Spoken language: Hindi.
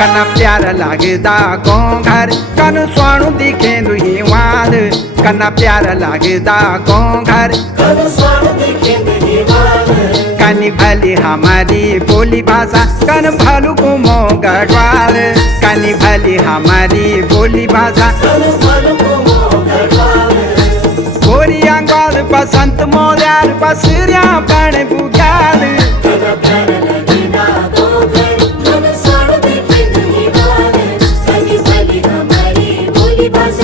कना प्यारा लागदा गोंघर कन स्वाणु दिखे दुही वाल कना प्यारा लागदा गोंघर कनी भली हमारी बोली भाषा कन भालू को गढ़वाल कनी भली हमारी बोली भाषा गोरिया गाल बसंत मोर्यार बसरिया बण